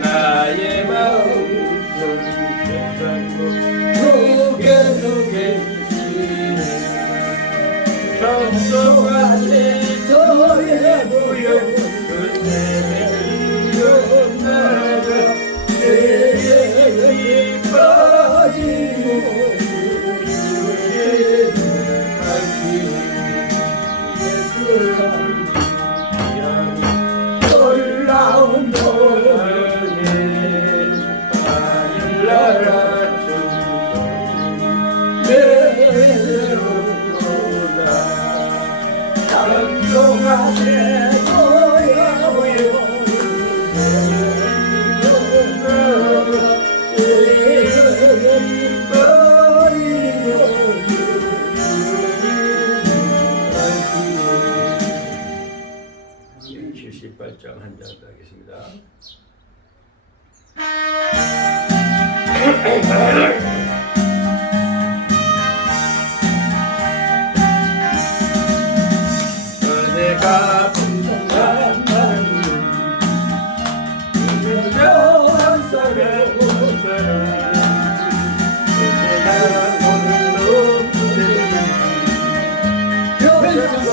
나의 마음 평소같이 저의 모여 그새 일어나가 내게 빠지고 놀라운 너의 하늘나라 장동하세 너야 모여 발장 한잔 하겠습니다. 내가 풍성한 나는 유명한 사람 내가 오늘도 여자도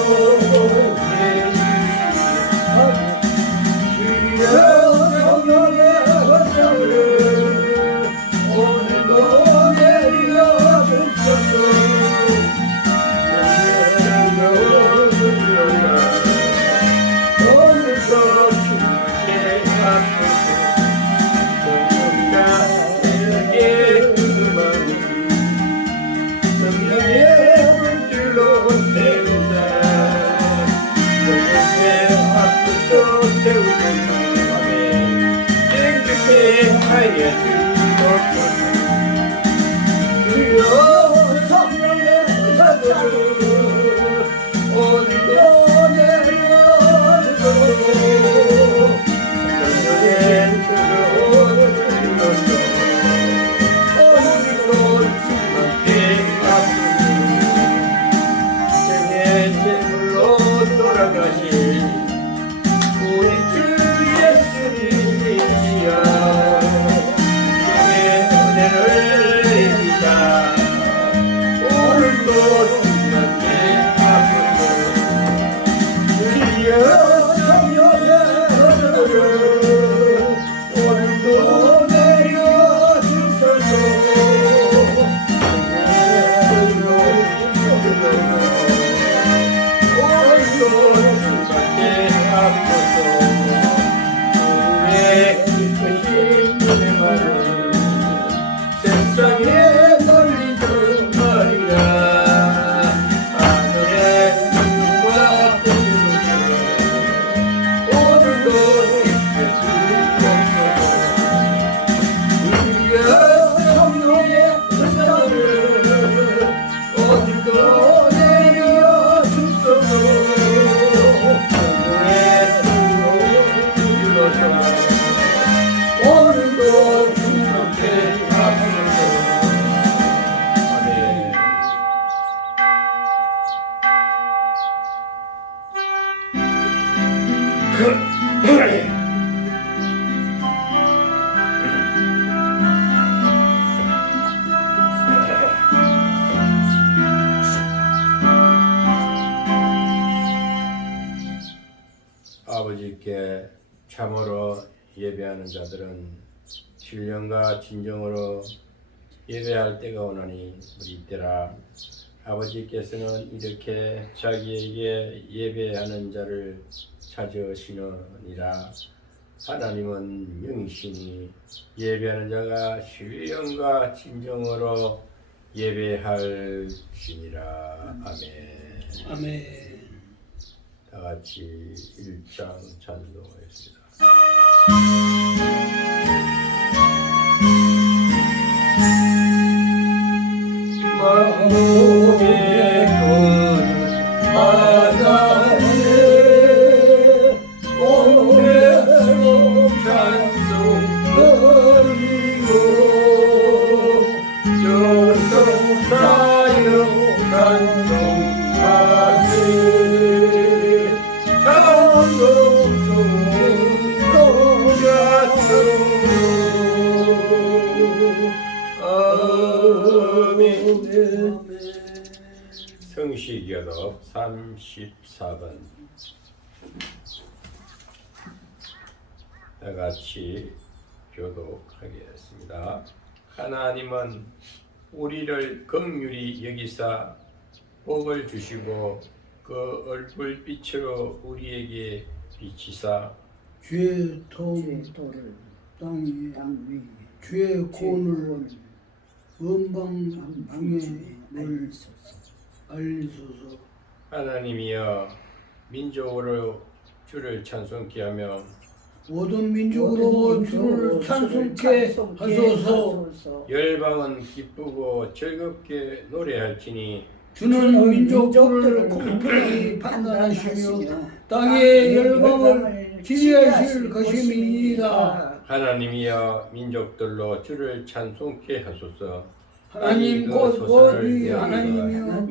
오늘도 내려주소서 오늘도 주께 앞서서 성령과 내게 그만 성령의 물질로 태우자 성령의 앞서서 태우자 하여 주옵소서. 주여 성령의 사자를 오늘도 내려주소서. 성령의 뜻을 오늘도 주님께 앞서서 생의 제물로 돌아가신 우리 주 예수님이시여 오늘도 주님께 앞서서 주여 성령의 뜻을 오늘도 내려주소서. 오늘도 주님께 앞서서 주의 깊으신 은혜 많은 세상에 아버지께 참으로 예배하는 자들은 신령과 진정으로 예배할 때가 오나니 우리 이때라. 아버지께서는 이렇게 자기에게 예배하는 자를 찾으시느니라. 하나님은 영이시니 예배하는 자가 신령과 진정으로 예배할지니라. 아멘. 아멘. 다 같이 1장 찬송하겠습니다. 마음의 건 하나님 오래로 찬송 드리고 저성사여 찬송하세 성시교독 34번 다같이 교독하겠습니다. 하나님은 우리를 긍휼히 여기사 복을 주시고 그 얼굴빛으로 우리에게 비치사 주의 도를 땅에 주의 고을 음방 중에 늘 알리소서. 하나님이여 민족으로 주를 찬송케 하며 모든 민족으로 주를 찬송케 하소서. 열방은 기쁘고 즐겁게 노래할지니 주는 민족들을 공평히 판단하시며 땅의 열방을 지휘하실 것임이니이다. 하나님이여 민족들로 주를 찬송케 하소서. 하나님 곧 우리 하나님이여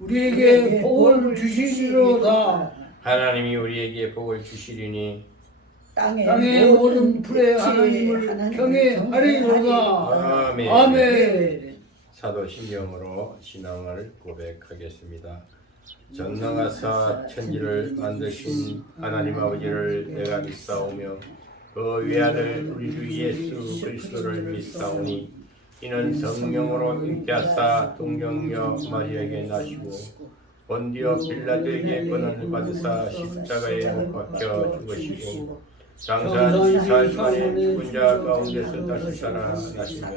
우리에게 복을 주시리로다. 하나님이 우리에게 복을 주시리니 땅의 모든 풀에 하나님을 경외하리로다. 아멘. 아멘. 사도신경으로 신앙을 고백하겠습니다. 전능하사 천지를 만드신 하나님 아버지를 내가 믿사오며 그 외아들 우리 주 예수 그리스도를 믿사오니 이는 성령으로 잉태하사 동정녀 마리아에게 나시고 본디오 빌라도에게 고난을 받으사 십자가에 못 박혀 죽으시고 장사한 4일 만에 죽은 자 가운데서 다시 살아나시며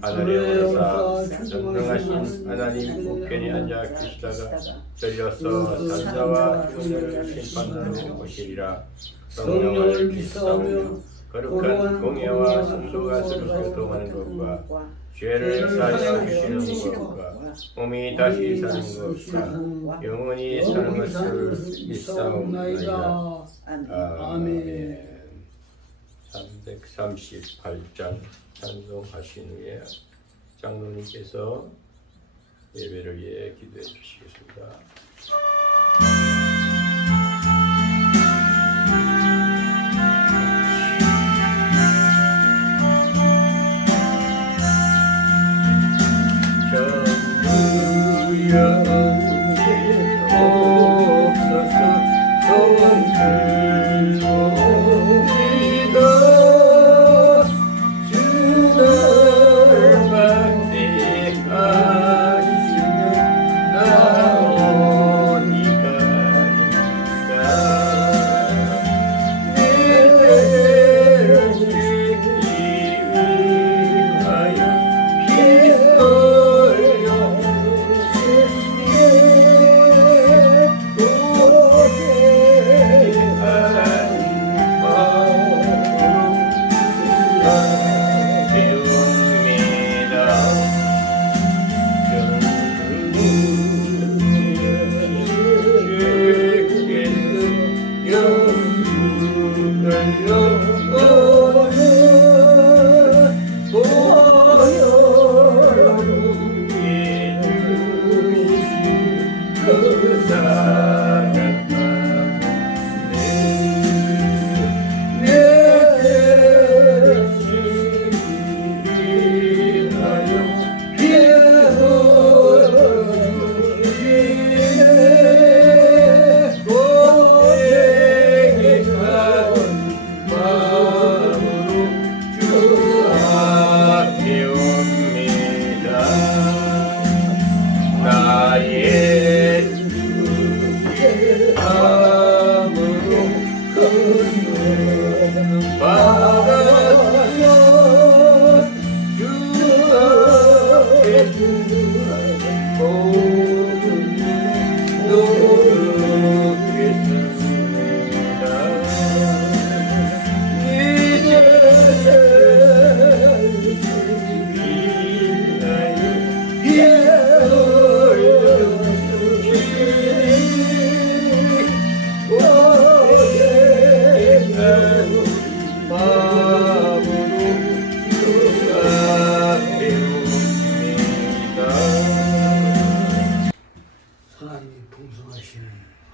하늘에 오르사 전능하신 하나님 우편에 앉아 계시다가 들려서 산자와 죽은 자를 심판하러 오시리라. 성령을 믿사오며 거룩한 공예와 성도가 서로 교통하는 것과 죄를 사하여 주시는 것과 몸이 다시 사는 것과 영원히 사는 것을 믿사옵나이다. 아멘. 338장 찬송하신 후에 장로님께서 예배를 위해 기도해 주시겠습니다.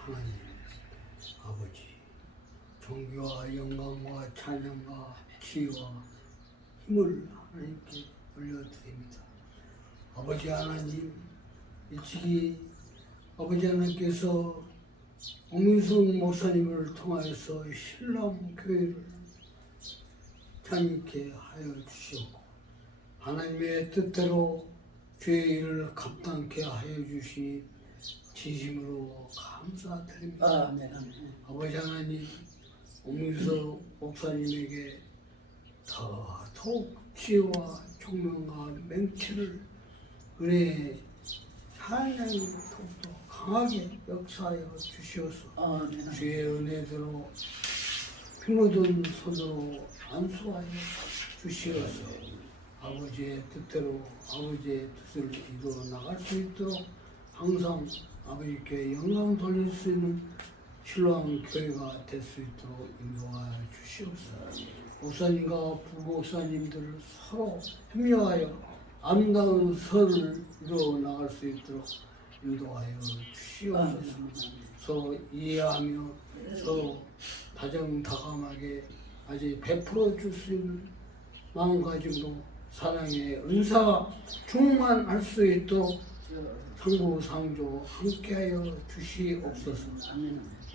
하나님 아버지 존귀와 영광과 찬양과 지혜와 힘을 하나님께 올려드립니다. 아버지 하나님 일찍이 아버지 하나님께서 오민숙 목사님을 통하여서 신랑교회를 자님께 하여 주시옵고 하나님의 뜻대로 주의 일을 감당케 하여 주시니 진심으로 감사드립니다. 아멘. 아버지 하나님 오민숙 목사님에게 더욱 지혜와 총명과 맹치를 은혜의 찬양이 더욱더 강하게 역사하여 주시옵소서. 아멘. 주의 은혜대로 피 묻은 손으로 안수하여 주시옵소서. 아버지의 뜻대로 아버지의 뜻을 이루어 나갈 수 있도록 항상 아버지께 영광 돌릴 수 있는 신랑 교회가 될 수 있도록 인도하여 주시옵소서. 목사님과 부목사님들을 서로 협력하여 아름다운 설을 이루어 나갈 수 있도록 인도하여 주시옵소서. 서로 이해하며 서로 다정다감하게 아직 베풀어 줄 수 있는 마음가짐으로 사랑의 은사가 충만할 수 있도록 상부상조 함께하여 주시옵소서.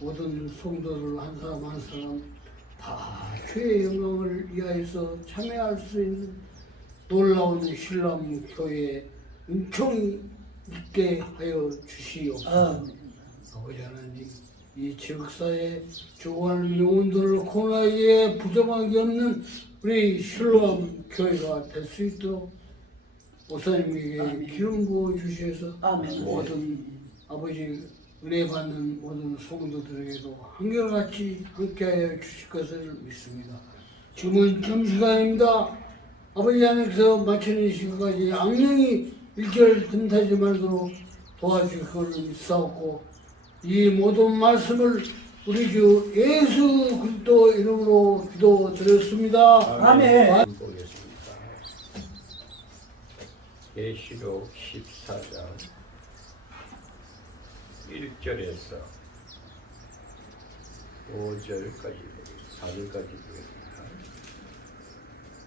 모든 성도들 한 사람 한 사람 다 주의 영광을 위하여서 참여할 수 있는 놀라운 신랑 교회에 은총이 있게 하여 주시옵소서. 아버지 하나님 이 지역사회에 죽어가는 영혼들을 코로나에 부정하기 없는 우리 신랑 교회가 될 수 있도록 목사님에게 기름 부어 주셔서 모든 아버지 은혜 받는 모든 성도들에게도 한결같이 함께하여 주실 것을 믿습니다. 지금은 점심시간입니다. 아버지 하나님께서 마치는 시간까지 악령이 일절 틈타지 말도록 도와주실 것을 믿사옵고 이 모든 말씀을 우리 주 예수 그리스도 이름으로 기도드렸습니다. 아멘. 보겠습니다. 계시록 14장 1절에서 5절까지 4절까지 보겠습니다.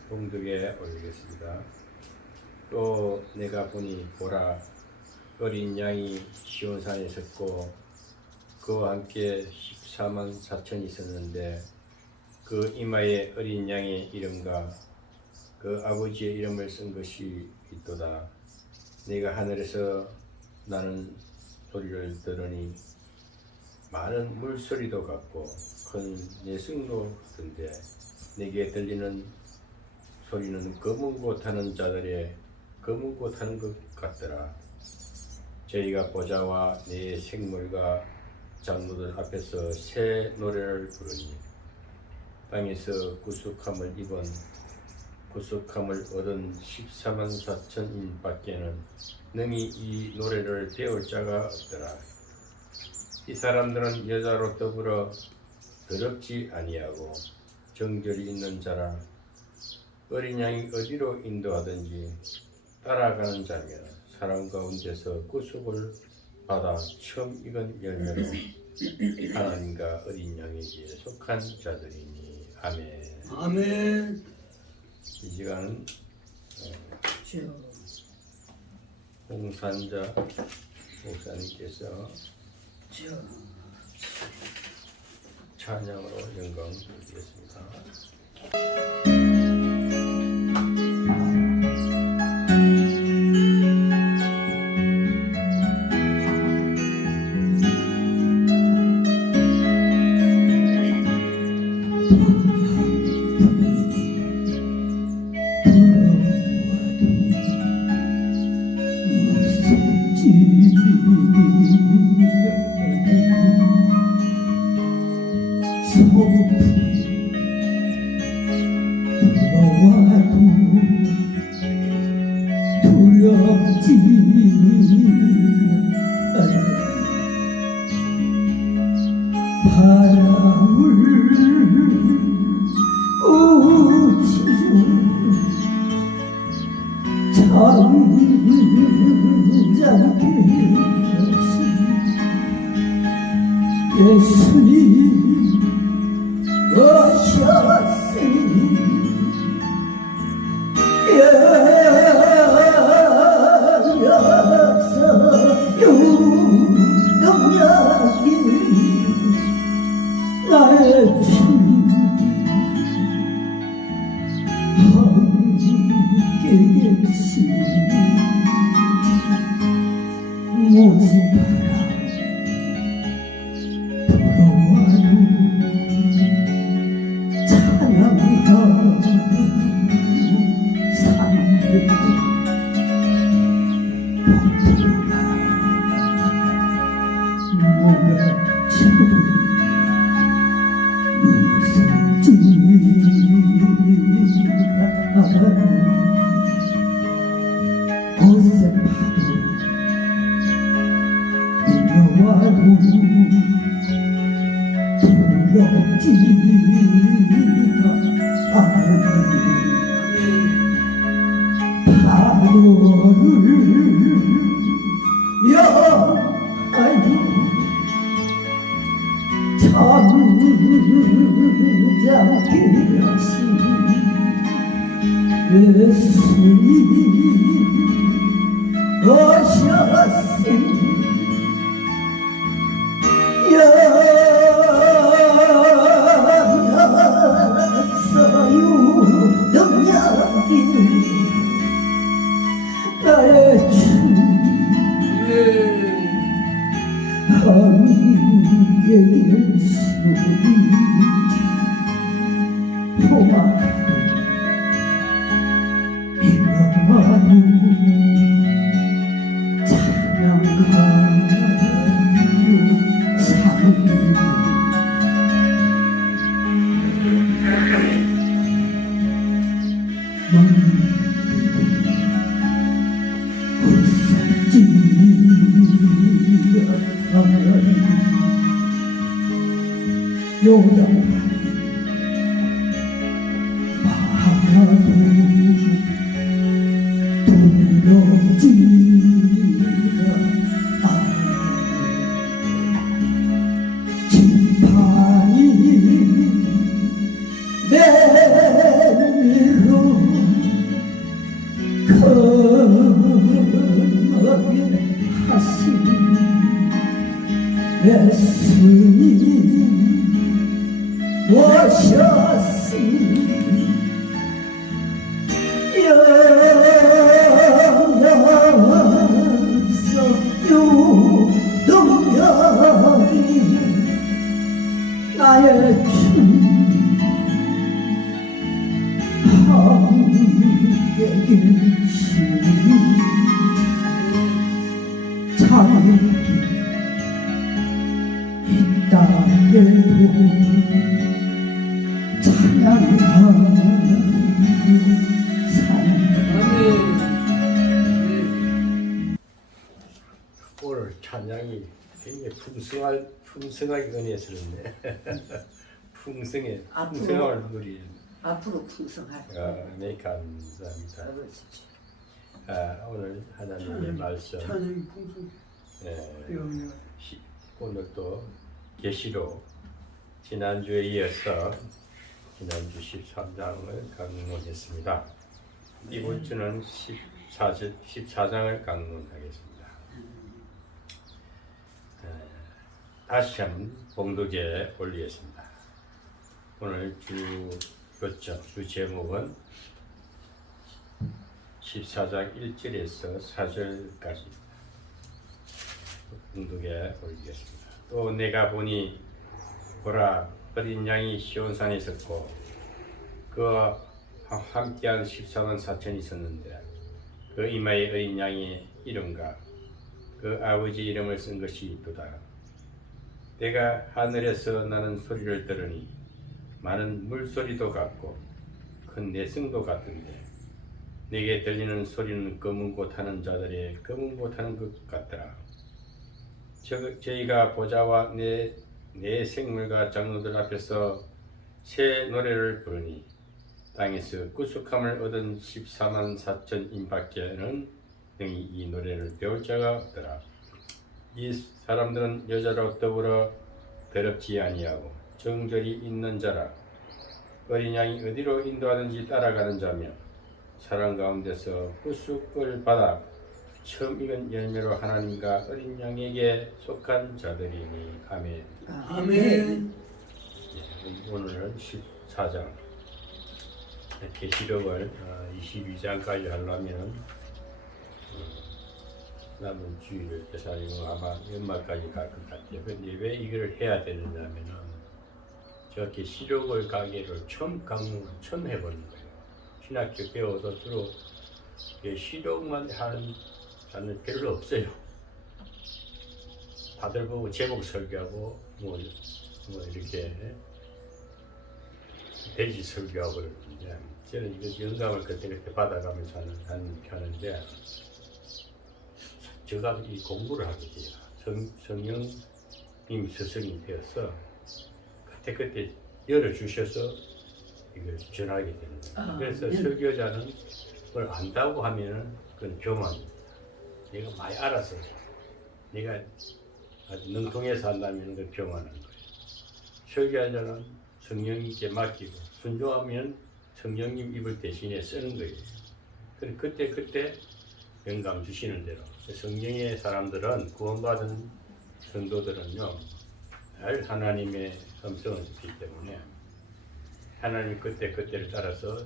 봉독에 올리겠습니다. 또 내가 보니 보라 어린 양이 시온산에 섰고 그와 함께 14만 4천이 있었는데 그 이마에 어린 양의 이름과 그 아버지의 이름을 쓴 것이 있도다. 내가 하늘에서 나는 소리를 들으니 많은 물소리도 같고 큰 내승도 같은데 내게 들리는 소리는 검은 고 타는 자들의 검은 고 타는 것 같더라. 저희가 보좌와 내 생물과 장로들 앞에서 새 노래를 부르니 땅에서 구속함을 얻은 14만 4천인 밖에는 능히 이 노래를 배울 자가 없더라. 이 사람들은 여자로 더불어 더럽지 아니하고 정결이 있는 자라. 어린 양이 어디로 인도하든지 따라가는 자며 사람 가운데서 구속을 받아 처음 익은 열매로 하나님과 어린 양에게 속한 자들이니. 아멘. 아멘. 이 시간은 홍산자 목사님께서 찬양으로 영광 드리겠습니다. 예수님 오셨으니 영역서 유동력이 나의 주님 함께 계시니 모든 오늘 찬양이 굉장히 풍성하게 은혜스럽네. 풍성함을 누리는. 앞으로 풍성할 네, 감사합니다. 아버지. 오늘 하나님의 말씀. 찬양이 풍성. 오늘 또 계시로 지난주에 이어서 지난주 13장을 강론했습니다. 이번 주는 14장을 강론하겠습니다. 다시 한번 봉독에 올리겠습니다. 오늘 주 제목은 14장 1절에서 4절까지입니다. 봉독에 올리겠습니다. 또 내가 보니 보라 어린 양이 시온산에 있었고 그와 함께한 14만 4천이 있었는데 그 이마에 어린 양의 이름과 그 아버지 이름을 쓴 것이 있도다. 내가 하늘에서 나는 소리를 들으니 많은 물소리도 같고 큰 내성도 같은데 내게 들리는 소리는 검은 곳 하는 자들의 검은 곳 하는 것 같더라. 저희가 보좌와 내 생물과 장로들 앞에서 새 노래를 부르니 땅에서 구속함을 얻은 14만 4천인 밖에는 능히 이 노래를 배울 자가 없더라. 이 사람들은 여자로 더럽지 아니하고 정절이 있는 자라. 어린 양이 어디로 인도하든지 따라가는 자며 사랑 가운데서 구속을 받아 처음 익은 열매로 하나님과 어린 양에게 속한 자들이니. 아멘. 아멘. 오늘은 14장 계시록을 22장까지 하려면 남은 주일을 계산이고 아마 연말까지 갈 것 같아요. 근데 왜 이걸 해야 되느냐면은 저 계시록을 가게를 처음 강론을 처음 해보는 거예요. 신학교 배워도 주로 계시록만 하는 자는 별로 없어요. 다들 보고 제목 설교하고 뭐 이렇게 돼지 설교하고 그러는데 저는 이거 영감을 그때 받아가면서 하는 편인데 제가 이 공부를 하게 돼요. 성령님이 스승이 되어서 그때 열어주셔서 이걸 전하게 되는 거예요. 그래서 설교자는 그걸 안다고 하면은 그건 교만입니다. 내가 많이 알아서 내가 아주 능통해서 한다면 그건 교만한 거예요. 설교자는 성령님께 맡기고 순종하면 성령님 입을 대신에 쓰는 거예요. 그때 영감 주시는 대로 성령의 사람들은 구원받은 성도들은요 늘 하나님의 음성을 듣기 때문에 하나님 그때를 따라서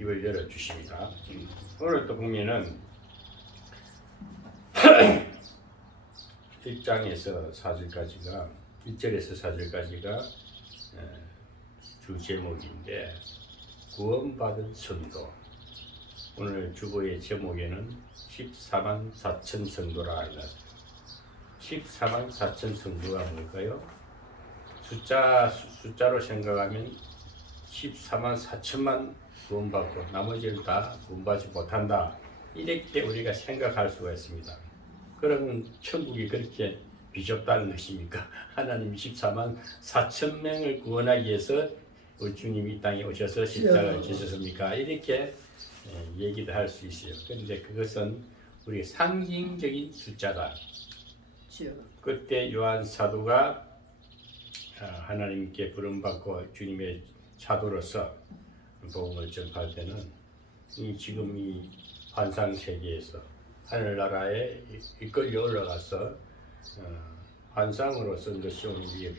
입을 열어 주십니다. 오늘 또 보면은 1장에서 4절까지가 1절에서 4절까지가 주 제목인데 구원받은 성도. 오늘 주보의 제목에는 14만 4천 성도라 하다. 14만 4천 성도가 뭘까요? 숫자로 생각하면 14만 4천만 구원받고 나머지는 다 구원받지 못한다. 이렇게 우리가 생각할 수가 있습니다. 그러면 천국이 그렇게 비좁다는 것입니까? 하나님 14만 4천 명을 구원하기 위해서 우리 주님이 이 땅에 오셔서 십자가를 지셨습니까? 이렇게 얘기도 할 수 있어요. 그런데 그것은 우리 상징적인 숫자다. 그때 요한 사도가 하나님께 부름받고 주님의 사도로서 복음을 전할 때는 지금 이 환상 세계에서 하늘나라에 이끌려 올라가서 환상으로 쓴 것이 오늘 우리의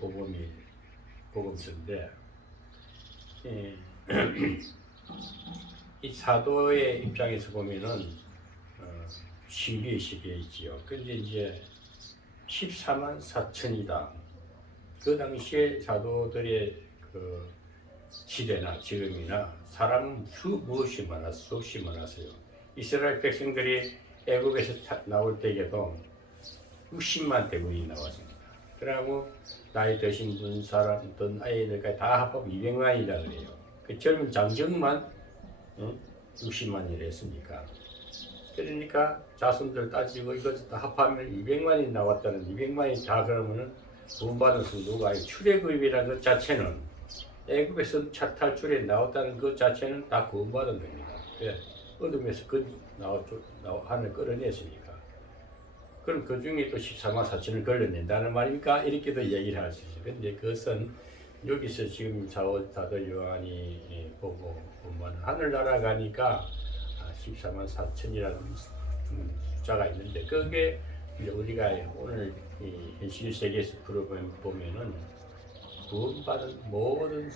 복음서인데 이 사도의 입장에서 보면은 신비의식에 있지요. 근데 이제 14만 4천이다. 그 당시에 사도들의 그 시대나 지금이나 사람은 수없이 많았어요. 이스라엘 백성들이 애굽에서 나올 때에도 60만 대군이 나왔습니다. 그러고 나이 드신 분, 사람, 어떤 아이들까지 다 합하면 200만이라 그래요. 그 젊은 장정만 60만이라 했으니까. 그러니까 자손들 따지고 이것을 다 합하면 200만이 나왔다는 200만이 다 그러면은 구원받은 성도가 아니고 출애굽이라는 것 자체는 애굽에서 차 탈출에 나왔다는 것 자체는 다 구원받은 겁니다. 예, 어둠에서 하늘 끌어냈으니까. 그럼 그 중에 또 14만 4천을 걸러낸다는 말입니까? 이렇게도 얘기를 할 수 있어요. 근데 그것은 여기서 지금 사도 요한이 보고 보면 하늘나라 가니까 14만 4천이라는 숫자가 있는데 그게 우리가 오늘 이 현실 세계에서 풀어보면은 구원받은 모든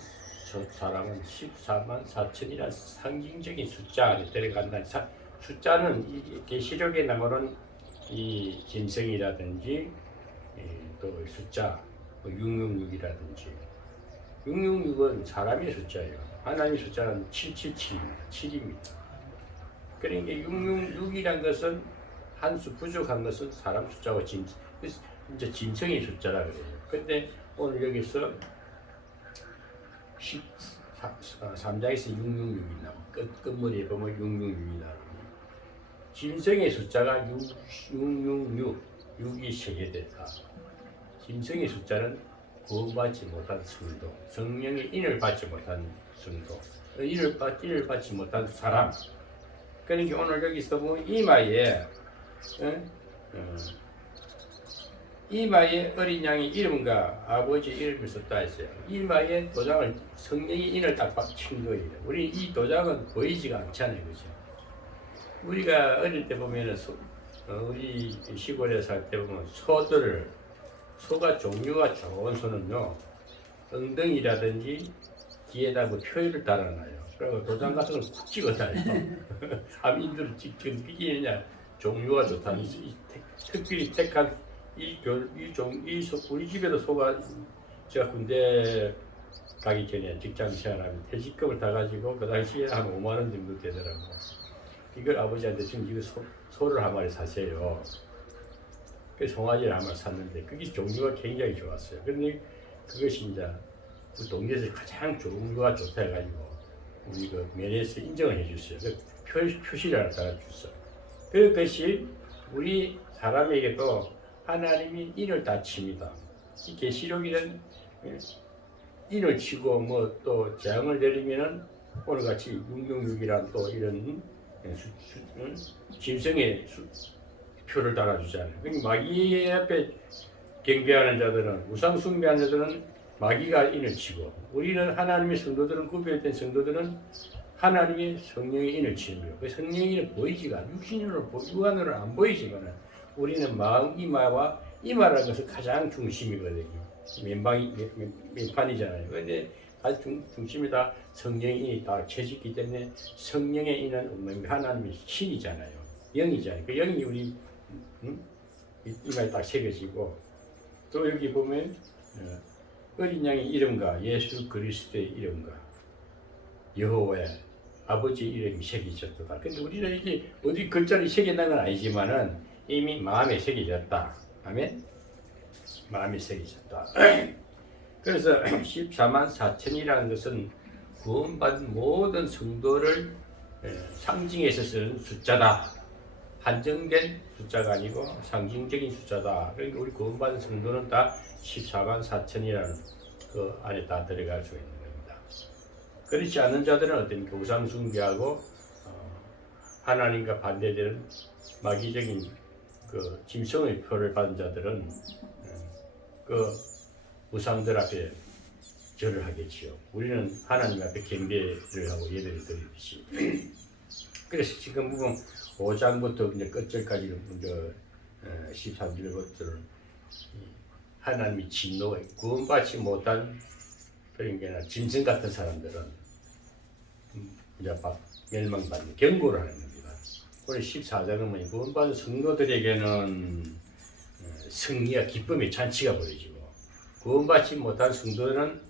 사람은 14만 4천이라는 상징적인 숫자 안에 들어간다는 숫자는 이 계시록에 나오는 이 짐승이라든지 또 숫자 666이라든지 666은 사람의 숫자예요. 하나님의 숫자는 777입니다. 7입니다. 그러니까 666이란 것은 한 수 부족한 것은 사람 숫자고 이제 짐승의 숫자라 그래요. 근데 오늘 여기서 3장에서 666이 나와. 끝머리에 보면 666이 나와. 짐승의 숫자가 666, 6이 세개됐다. 짐승의 숫자는 구원받지 못한 성도, 성령의 인을 받지 못한 성도, 인을 받지 못한 사람. 그러니까 오늘 여기서 보면 이마에 이마에 어린 양의 이름과 아버지 이름을 썼다 했어요. 이마에 도장을 성령의 인을 딱 친 거예요. 우리 이 도장은 보이지가 않잖아요, 그죠? 우리가 어릴 때 보면은 우리 시골에 살 때 보면 소가 종류가 좋은 소는요, 엉덩이라든지 뒤에다 뭐 표를 달아놔요. 그리고 도장 같은 걸 쿡 찍어달요. 암인들을 찍는 비기느냐 종류가 좋다는 특별히 택한 우리 집에도 소가 제가 군대 가기 전에 직장 생활하면 퇴직금을 다 가지고 그 당시에 한 5만 원 정도 되더라고. 이걸 아버지한테 지금 이거 소를 한 마리 사세요. 그 송아지를 한 마리 샀는데 그게 종류가 굉장히 좋았어요. 그런데 그것이 이제 그 동네에서 가장 종류가 좋다 해가지고 우리 그 면에서 인정을 해줬어요. 그 표시를 하나 달아줬어. 그것이 우리 사람에게도 하나님이 인을 다 칩니다. 이 계시록이란 인을 치고 뭐 또 재앙을 내리면은 오늘같이 666이란 또 이런 짐승의 표를 달아주잖아요. 그러니까 마귀 앞에 경배하는 자들은 우상 숭배하는 자들은 마귀가 인을 치고 우리는 하나님의 성도들은 구별된 성도들은 하나님의 성령의 인을 치는 거예요. 그 성령의 인은 보이지가 육안으로 안 보이지만 우리는 마음 이마라는 것은 가장 중심이거든요. 맨판이잖아요. 그런데 가장 중심이 다 성령의 인이 다 채집기 때문에 성령의 인은 하나님의 신이잖아요. 영이잖아요. 그 영이 우리 이마에 딱 새겨지고 또 여기 보면 어린 양의 이름과 예수 그리스도의 이름과 여호와의 아버지 이름이 새겨졌다. 근데 우리는 이게 어디 글자를 새겨난 건 아니지만은 이미 마음에 새겨졌다. 아멘. 마음에 새겨졌다. 그래서 14만 4천이라는 것은 구원받은 모든 성도를 상징해서 쓰는 숫자다. 한정된 숫자가 아니고 상징적인 숫자다. 그러니까 우리 구원받은 성도는 다 14만 4천이라는 그 안에 다 들어갈 수 있는 겁니다. 그렇지 않은 자들은 어떻습니까? 우상 숭배하고 하나님과 반대되는 마귀적인 그 짐승의 표를 받은 자들은 그 우상들 앞에 절을 하겠지요. 우리는 하나님 앞에 경배를 하고 예배를 드리듯이. 그래서 지금 보면 5장부터 이제 끝절까지 이제 13절부터 하나님이 진노에 구원받지 못한 그러니까 짐승 같은 사람들은 이제 멸망받는 경고를 하는 겁니다. 오늘 14장은 뭐냐 구원받은 성도들에게는 승리와 기쁨의 잔치가 벌어지고 구원받지 못한 성도들은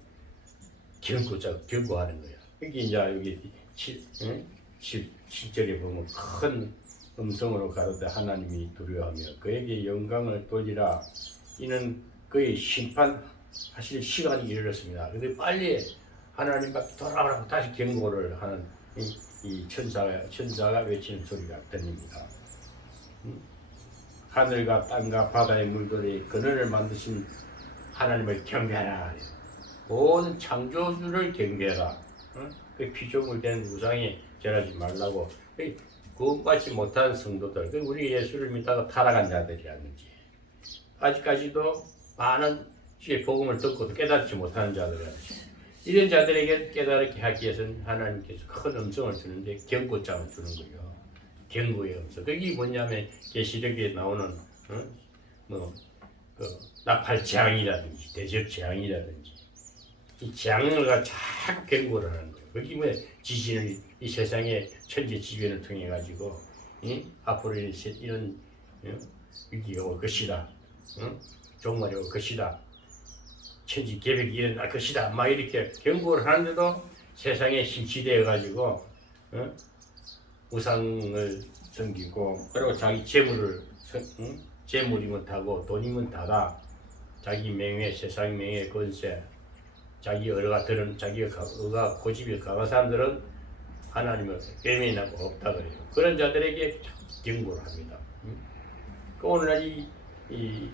경고하는 거예요. 여기 이제 여기 7절에 보면 큰 음성으로 가로되 하나님이 두려워하며 그에게 영광을 돌리라. 이는 그의 심판하실 시간이 이르렀습니다. 근데 빨리 하나님 앞에 돌아오라고 다시 경고를 하는 이 천사가 외치는 소리가 들립니다. 하늘과 땅과 바다의 물들의 근원을 만드신 하나님을 경배하라. 모든 창조주를 경배하라. 그 피조물 된 우상에 절하지 말라고. 구원받지 못한 성도들, 우리 예수를 믿다가 타락한 자들이라든지 아직까지도 많은 주의 복음을 듣고도 깨닫지 못하는 자들이라든지 이런 자들에게 깨닫게 하기 위해서는 하나님께서 큰 음성을 주는데 경고장을 주는 거예요. 경고의 음성. 그게 뭐냐면 계시록에 나오는 나팔 재앙이라든지 대적 재앙이라든지 이 재앙을 가지고 자꾸 경고를 하는 거예요. 그게 뭐 지진을 이 세상의 천재지변을 통해 가지고 앞으로 이런 위기가 올 것이다. 종말이 올 것이다. 천지개벽이 일어날 것이다. 막 이렇게 경고를 하는데도 세상에 심취되어 가지고 우상을 섬기고 그리고 자기 재물이면 다고 돈이면 다다. 자기 명예, 세상 명예, 권세, 자기 자기가 고집이 강한 사람들은 하나님을 외면하고 없다 그래요. 그런 자들에게 경고를 합니다. 오늘날 이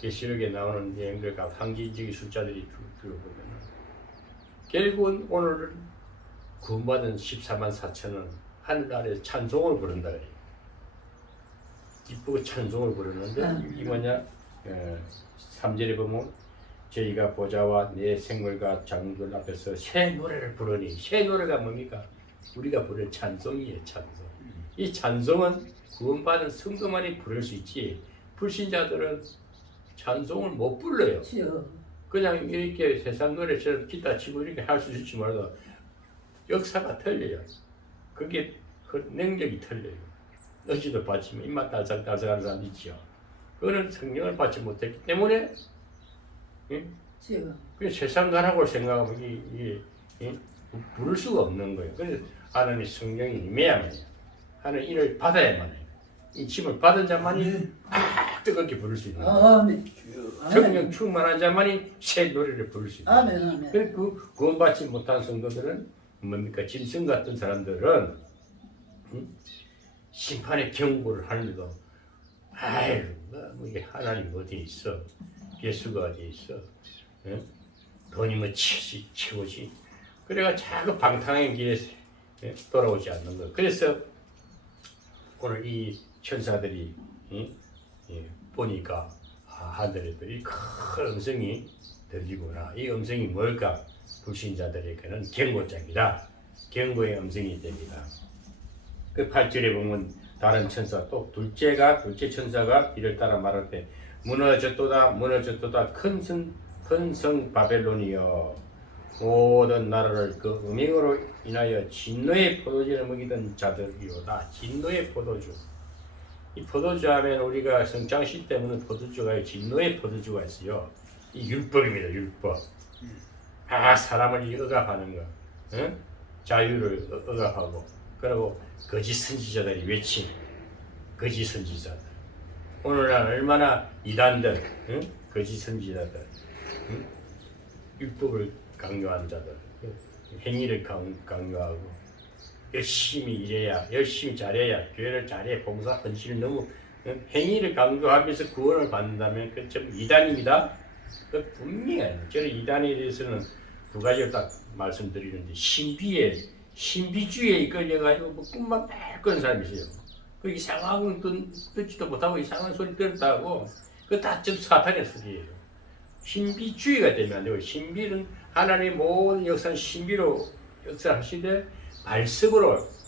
계시록에 나오는 내용들과 상징적인 숫자들이 들어보면 결국은 오늘 구원받은 14만 4천은 하늘 아래에서 찬송을 부른다 그래요. 기쁘고 찬송을 부르는데 이 뭐냐 3절에 보면 저희가 보좌와 내 생물과 장들 앞에서 새 노래를 부르니 새 노래가 뭡니까? 우리가 부를 찬송이에요. 찬송. 이 찬송은 구원받은 성도만이 부를 수 있지 불신자들은 찬송을 못 불러요. 주여. 그냥 이렇게 세상 노래처럼 기타 치고 이렇게 할 수 있을지 몰라도 역사가 틀려요. 그게 그 능력이 틀려요. 어지도 받지만 입맛 달싹달싹하는 사람 있죠. 그거는 성령을 받지 못했기 때문에 주여. 그 세상 가라고 생각하면 이게 부를 수가 없는 거예요. 그래서 하나님의 성령이 임해야만 해요. 하나님 이를 받아야만 해요. 이 짐을 받은 자만이 뜨겁게 부를 수 있는 거예요. 아멘. 성령 충만한 자만이 새 노래를 부를 수 있는 거예요. 아멘. 아멘. 그래서 그 구원받지 못한 성도들은 뭡니까? 짐승 같은 사람들은 심판의 경고를 하는데도 아유 뭐 이게 하나님 어디 있어? 예수가 어디 있어? 응? 돈이 뭐 최고지. 그래가 자꾸 방탕한 길에 돌아오지 않는 거예요. 그래서 오늘 이 천사들이 보니까 하늘에도 이 큰 음성이 들리구나. 이 음성이 뭘까? 불신자들에게는 경고장이다. 경고의 음성이 됩니다. 그 8절에 보면 다른 천사 또 둘째 천사가 이를 따라 말할 때 무너졌도다 무너졌도다 큰 성 바벨론이여 모든 나라를 그 음행으로 인하여 진노의 포도주를 먹이던 자들이로다. 진노의 포도주. 이 포도주 하면 우리가 성장식 때문에 포도주가 진노의 포도주가 있어요. 이 율법입니다. 율법. 사람을 억압하는 거. 응? 자유를 억압하고 그리고 거짓 선지자들이 외친 거짓 선지자들. 오늘날 얼마나 이단들, 응? 거짓 선지자들, 응? 율법을 강요하는 자들, 행위를 강요하고 열심히 일해야, 열심히 잘해야, 교회를 잘해, 봉사, 헌신을 너무 행위를 강조하면서 구원을 받는다면 그 좀 이단입니다. 그 분명히 저는 이단에 대해서는 두 가지를 딱 말씀드리는데 신비주의에 이끌려가지고 뭐 꿈만 딱 꾼 사람이 있어요. 그 이상한 듣지도 못하고 이상한 소리 들었다고 그거 다 좀 사탄의 소리예요. 신비주의가 되면 안 되고 신비는 하나님의 모든 역사는 신비로 역사하시되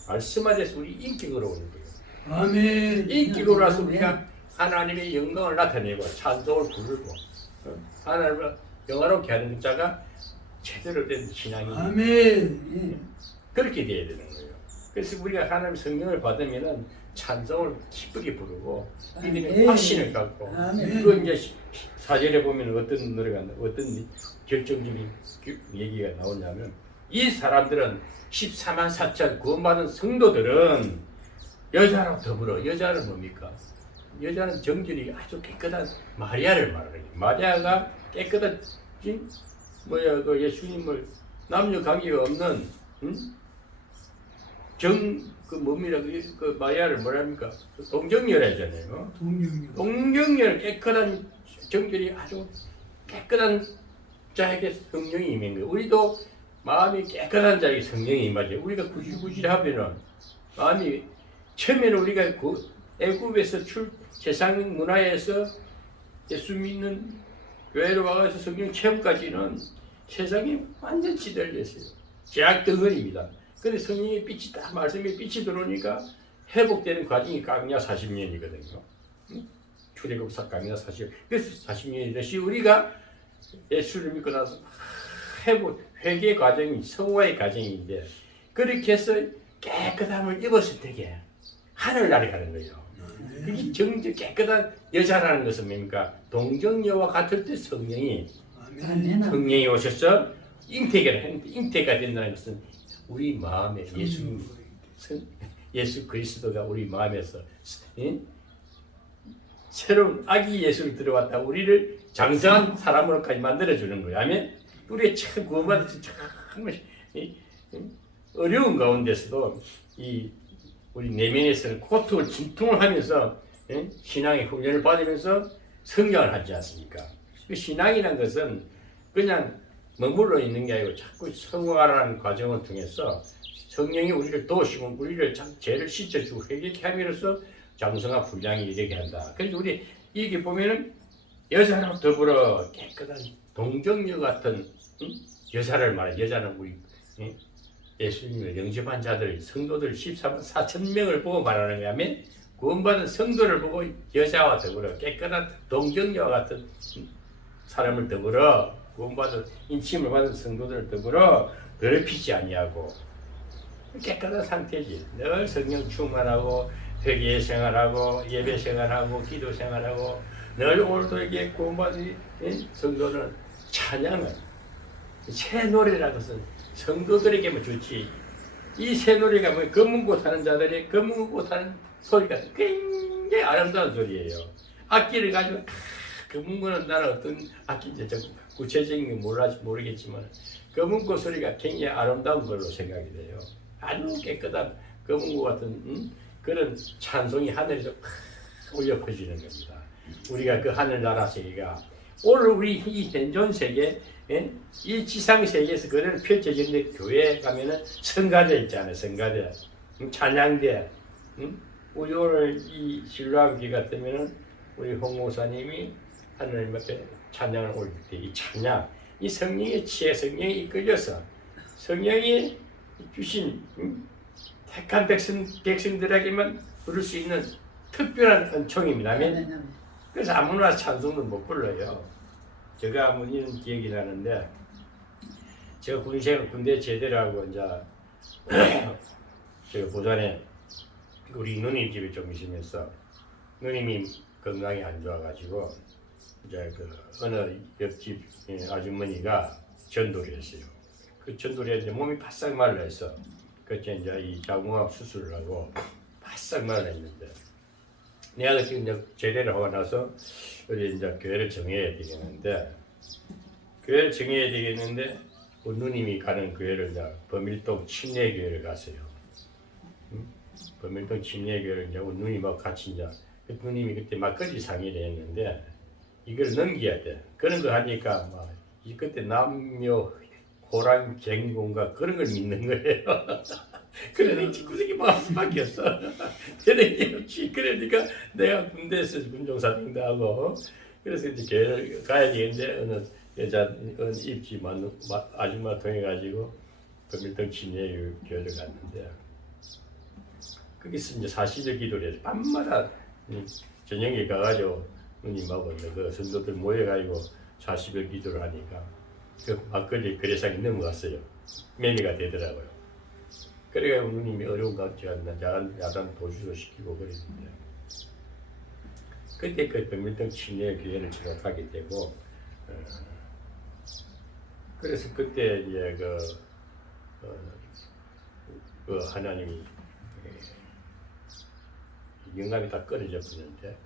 말씀하셔서 우리 인격으로 오는 거예요. 아멘. 인격으로 와서 우리가 하나님의 영광을 나타내고 찬송을 부르고 하나님을 영화롭게 하는 자가 제대로 된 신앙이 아멘. 그렇게 돼야 되는 거예요. 그래서 우리가 하나님의 성령을 받으면은 찬송을 기쁘게 부르고 믿음의 확신을 갖고 그 이제 4절에 보면 어떤 노래가 어떤 결정적인 얘기가 나오냐면 이 사람들은 14만 4천 구원받은 성도들은 여자랑 더불어 여자는 뭡니까? 여자는 정결이 아주 깨끗한 마리아를 말하는 거예요. 마리아가 깨끗한 그 예수님을 남녀 관계가 없는 그 뭡니까? 그 마리아를 뭐랍니까? 동정녀라잖아요. 동정녀를 깨끗한 정결이 아주 깨끗한 자에게 성령이 임한 거예요. 우리도 마음이 깨끗한 자에게 성령이 임하죠. 우리가 구질구질하면은 마음이 처음에는 우리가 그 애굽에서 세상 문화에서 예수 믿는 교회로 와서 성령 체험까지는 세상이 완전 지들렸어요. 제약 덩어리입니다. 근데 성령의 빛이 딱 말씀의 빛이 들어오니까 회복되는 과정이 강야 40년이거든요. 출애굽 강야 40년. 그래서 40년이듯이 우리가 예수를 믿고 나서 회개 과정이 성화의 과정인데 그렇게 해서 깨끗함을 입었을 때게 하늘나라에 가는 거예요. 그게 정말 깨끗한 여자라는 것은 뭡니까? 동정녀와 같을 때 성령이 오셔서 잉태가 된다는 것은 우리 마음에 예수 그리스도가 우리 마음에서 새로운 아기 예수를 들어왔다 우리를 장성한 사람으로까지 만들어주는 거예요. 아멘. 우리의 참 구원받아서 정말 어려운 가운데서도 우리 내면에서는 고통을 진통을 하면서 신앙의 훈련을 받으면서 성장을 하지 않습니까? 그 신앙이라는 것은 그냥 머물러 있는 게 아니고 자꾸 성화라는 과정을 통해서 성령이 우리를 도우시고 우리를 죄를 씻어주고 회개케 함으로써 장성한 분량이 이르게 한다. 그래서 우리 이게 보면은 여자로 더불어 깨끗한 동정녀 같은 여자를 말해. 여자는 우리 예수님을 영접한 자들 성도들 14만 4천 명을 보고 말하는 거야. 아멘. 구원받은 성도를 보고 여자와 더불어 깨끗한 동정녀와 같은 사람을 더불어 구원받은 인침을 받은 성도들을 더불어 더럽히지 아니하고 깨끗한 상태지. 늘 성령 충만하고 회개 생활하고 예배 생활하고 기도 생활하고 늘 오늘도 구원받은 성도는 찬양을 새 노래라는 것은 성도들에게만 좋지. 이 새 노래가 뭐 검은꽃 하는 자들이 검은꽃 하는 소리가 굉장히 아름다운 소리예요. 악기를 가지고 검은꽃은 나는 어떤 악기인지 구체적인 건 모르겠지만 검은꽃 소리가 굉장히 아름다운 걸로 생각이 돼요. 아주 깨끗한 검은꽃 같은 그런 찬송이 하늘에서 울려 퍼지는 겁니다. 우리가 그 하늘나라 세계가 오늘 우리 이 현존 세계, 이 지상 세계에서 그대로 펼쳐지는데 교회에 가면은 성가대 있잖아요. 성가대, 찬양대. 우리 오늘 이 신랑기 같으면은 우리 홍 목사님이 하나님 앞에 찬양을 올릴 때 이 찬양, 이 성령의 지혜, 성령이 이끌려서 성령이 주신 택한 백성들에게만 부를 수 있는 특별한 은총입니다. 아멘. 그래서 아무나 찬송도 못 불러요. 제가 한번 이런 기억이 나는데, 제가 군대 제대를 하고 이제 제가 부산에 우리 누님 집에 좀 있으면서 누님이 건강이 안 좋아가지고 이제 그 어느 옆집 아주머니가 전도를 했어요. 그 전도를 했는데 몸이 바싹 말라서 그때 이제 이 자궁암 수술을 하고 바싹 말라있는데 내가 그때 이제 제대를 하고 나서 우리 이제 교회를 정해야 되겠는데 그 누님이 가는 교회를 이제 범일동 침례교회를 갔어요. 범일동 침례교회를 이제 누님하고 같이 이제 누님이 그때 막걸리 상의를 했는데 이걸 넘겨야 돼. 그런 거 하니까 막 그때 남녀 호랑 갱군가 그런 걸 믿는 거예요. 그러니 구석이 마음밖에없어. 그러니까 내가 군대에서 군종사병도 하고 그래서 이제 교회를 가야 되는데 어느 여자 어느 입지 아줌마 통해가지고 범일동 침례교회를 갔는데 거기서 이제 사시적 기도를 해서 밤마다 저녁에 가가지고 누님하고 그 성도들 모여가지고 40일 기도를 하니까 그 막걸리 거래상이 넘어갔어요. 매매가 되더라고요. 그래가 누님이 어려운 각지가 야단 도주도 시키고 그랬는데 그때 그 범일동 침례 교회를 제가 가게 되고 그래서 그때 이제 그 하나님이 영감이 다 끊어져 버렸는데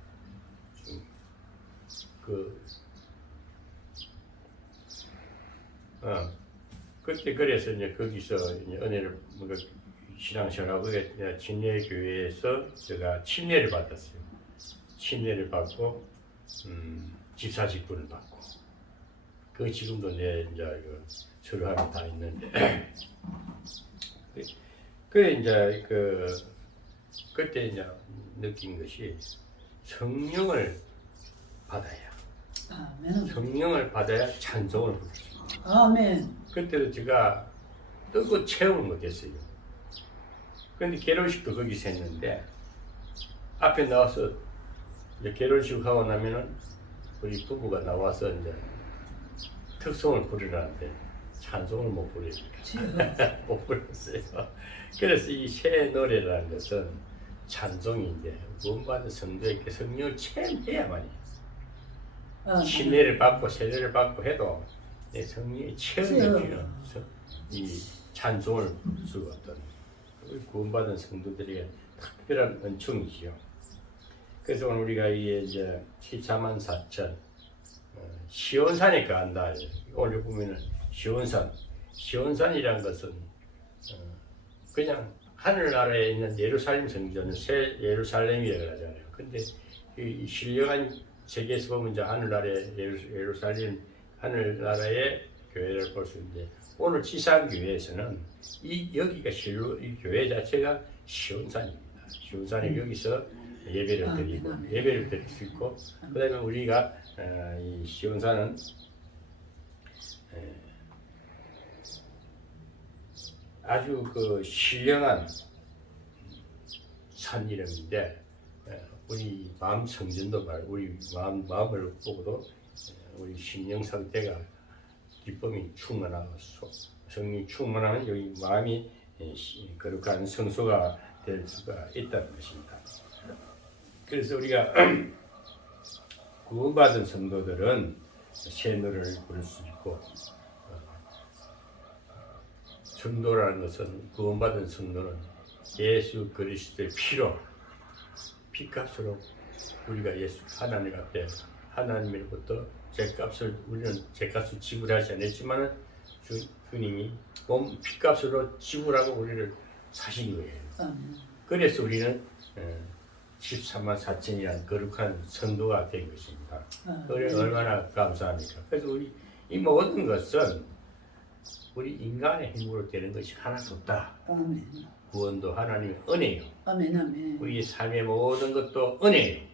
그때 그래서 이제 거기서 이제 은혜를 신앙생활하고 침례교회에서 제가 침례를 받았어요. 침례를 받고 집사 직분을 받고 그 지금도 내 이제 서류함이 다 있는데 그래 이제 그때 이제 느낀 것이 성령을 받아야 아멘. 성령을 받아야 찬송을 부르죠. 아멘. 그때도 제가 뜨고 체험을 못했어요. 그런데 결혼식도 거기서 했는데 앞에 나와서 이제 결혼식 하고 나면은 우리 부부가 나와서 이제 특송을 부르라는데 찬송을 못 부르니까 못 불렀어요. 그래서 이 새 노래라는 것은 찬송인데 구원받은 성도에게 성령을 체험해야만이 침례를 받고 세례를 받고 해도 내 성령의 체험이 필요한 이 찬송을 부를 수가 없던 구원받은 성도들에게 특별한 은총이지요. 그래서 오늘 우리가 이제 14만 4천 시온산에 간다. 오늘 보면은 시온산이란 것은 그냥 하늘나라에 있는 예루살렘 성전을 새 예루살렘이라고 하잖아요. 근데 이 신령한 세계에서 보면 이제 예루살렘 하늘나라의 교회를 볼 수 있는데 오늘 지상 교회에서는 여기가 이 교회 자체가 시온산입니다. 시온산에 여기서 예배를 드리고 예배를 드릴 수 있고 그다음에 우리가 이 시온산은 아주 그 신령한 산 이름인데 우리 마음 성전도 말, 우리 마음을 보고도 우리 심령 상태가 기쁨이 충만하고 성령이 충만하면 여기 마음이 거룩한 성소가 될 수가 있다는 것입니다. 그래서 우리가 구원받은 성도들은 새 노래를 부를 수 있고 성도라는 것은 구원받은 성도는 예수 그리스도의 피로 피값으로 우리가 예수 하나님 앞에 하나님으로부터 우리는 죄값을 지불하지 않았지만 주님이 몸 피값으로 지불하고 우리를 사신 거예요. 아멘. 그래서 우리는 14만 4천이라는 거룩한 성도가 된 것입니다. 얼마나 감사합니까? 그래서 우리 이 모든 것은 우리 인간의 힘으로 되는 것이 하나도 없다. 아멘. 구원도 하나님의 은혜요. 아멘. 아멘. 우리의 삶의 모든 것도 은혜요.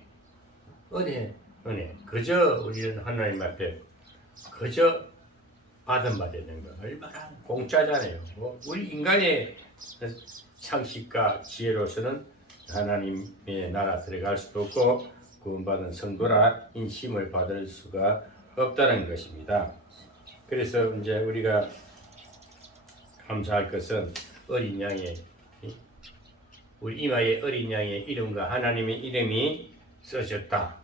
은혜. 그저 우리는 하나님 앞에 그저 받아야 되는 거 얼마나 공짜잖아요. 우리 인간의 상식과 지혜로서는 하나님의 나라 들어갈 수도 없고 구원받은 성도라 인심을 받을 수가 없다는 것입니다. 그래서 이제 우리가 감사할 것은 어린 양의 우리 이마에 어린 양의 이름과 하나님의 이름이 써졌다.